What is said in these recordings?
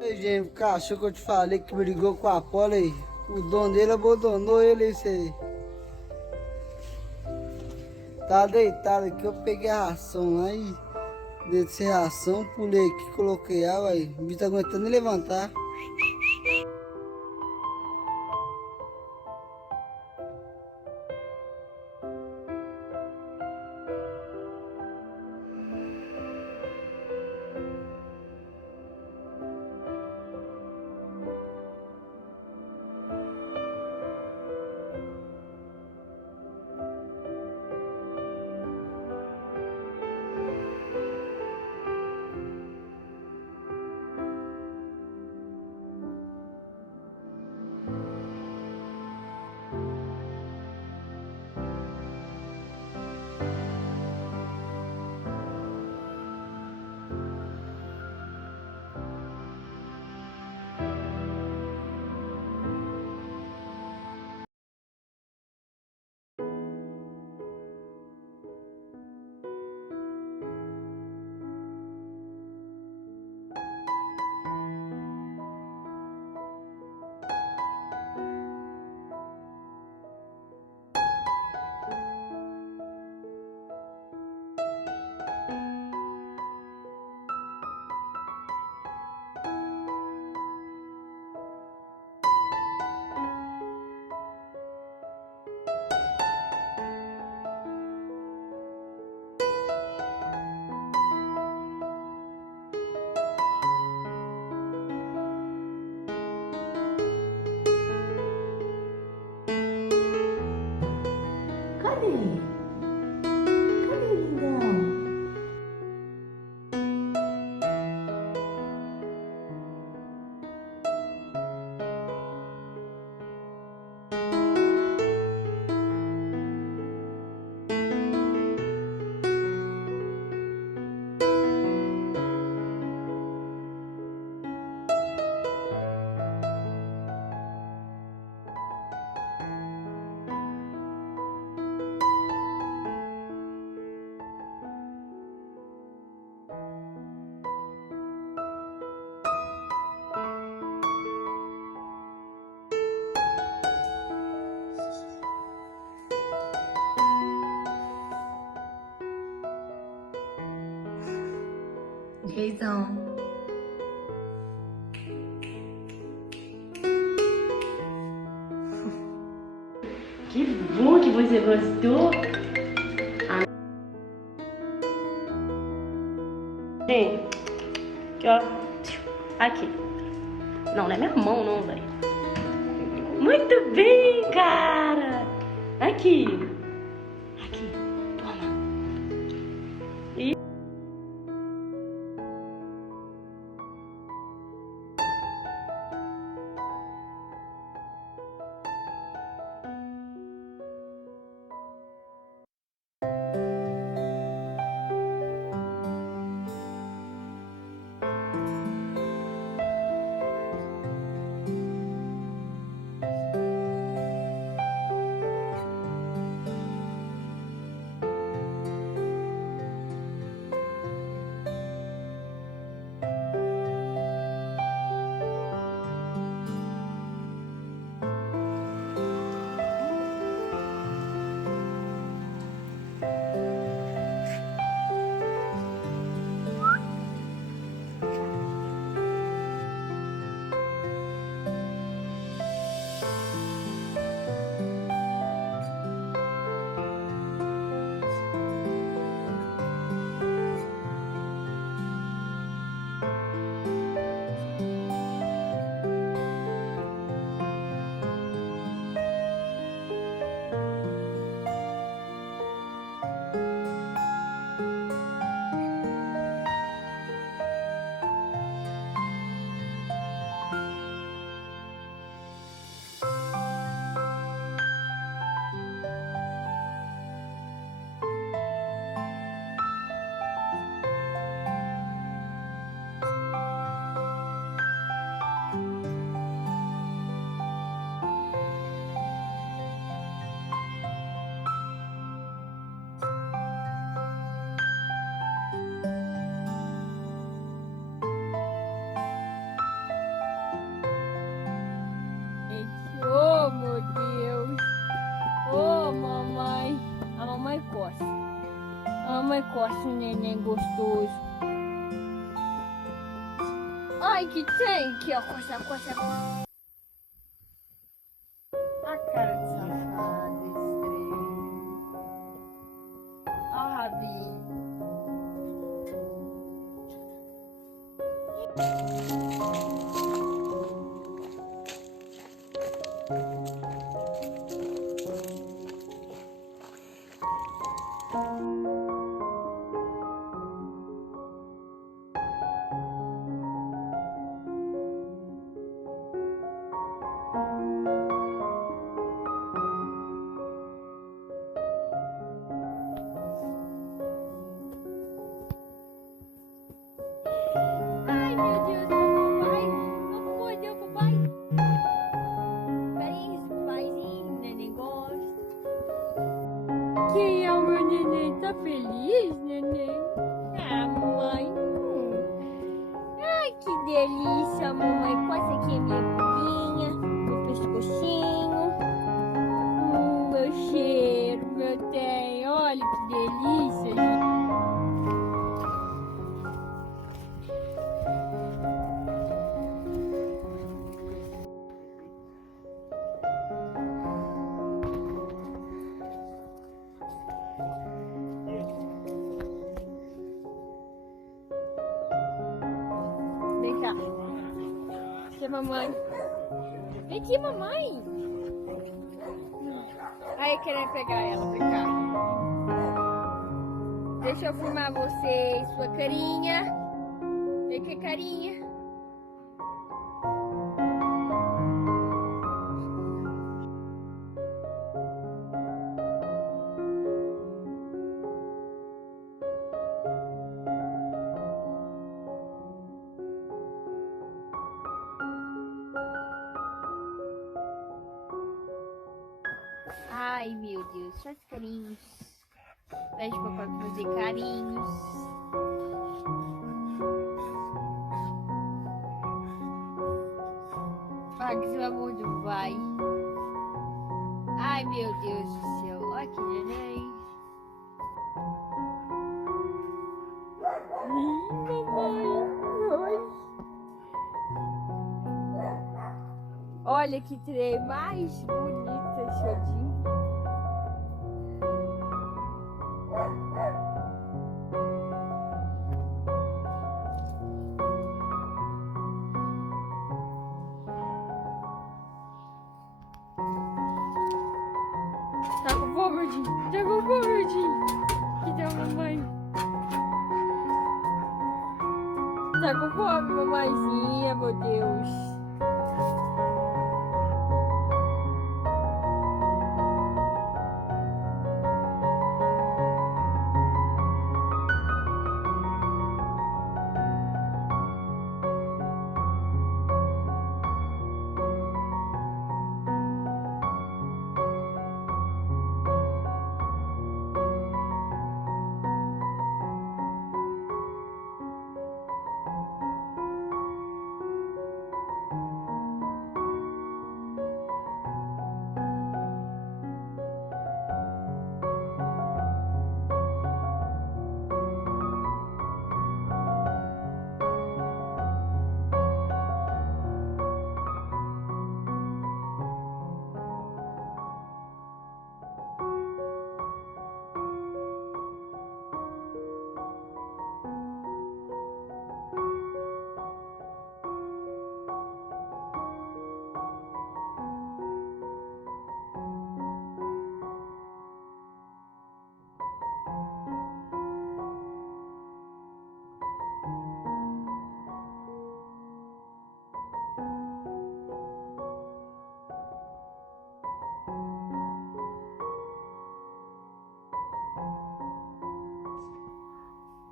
Ei, gente, o cachorro que eu te falei que brigou com a Polly, o dono dele abandonou ele, isso aí. Tá deitado aqui, eu peguei a ração lá e desci a ração, pulei aqui, coloquei água aí. O bicho tá aguentando nem levantar. Cadê? Cadê, lindão? Reizão. Que bom que você gostou. Gente, aqui ó. Aqui. Não, não é minha mão não, velho. Muito bem, cara. Aqui. Aqui. Toma. E... mamãe coça o neném gostoso. Ai, que tem aqui, ó. Coça, coça. A cara de safado, esse trem. Ó, o rabinho. Ai, meu Deus, papai. Não fodeu, papai. Feliz, papaizinho, neném gosta. Quem é o meu neném? Tá feliz, neném? Ah, mamãe. Ai, que delícia, mamãe. Coça aqui a minha pulguinha, meu pescocinho. Meu cheiro, meu tem. Olha que delícia, gente. Vem cá. Aqui é mamãe. Vem aqui, mamãe. Aí, querendo pegar ela, vem cá. Deixa eu filmar você, sua carinha. Vem cá, carinha. Ai, meu Deus, só os carinhos. Pede pro papai fazer carinhos. Pague seu amor do pai. Ai, meu Deus do céu. Olha que neném. Mamãe. Oi. Olha que trem mais bonita, Xodinho. Tá com fome, Xodinho? Tá com fome, Xodinho? Que dá, mamãe? Tá com fome, mamãezinha, meu Deus.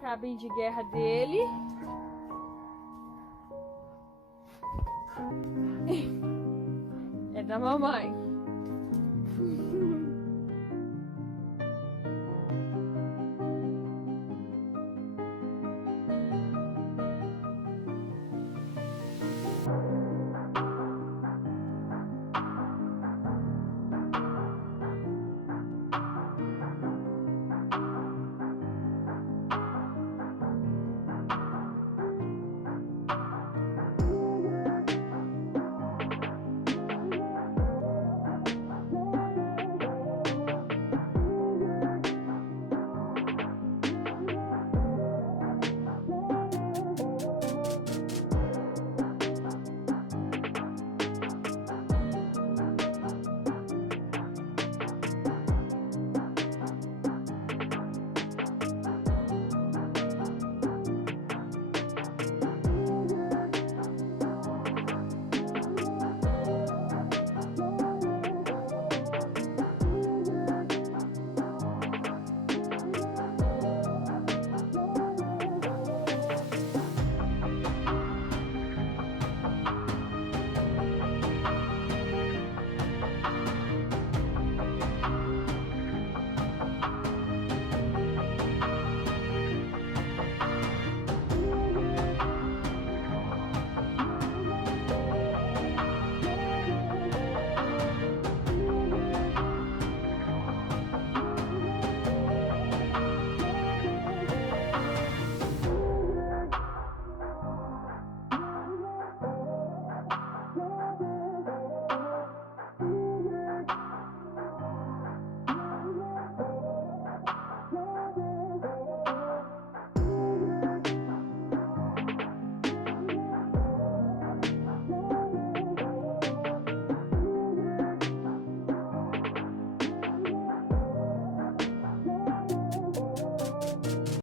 Cabinho de guerra dele. É da mamãe.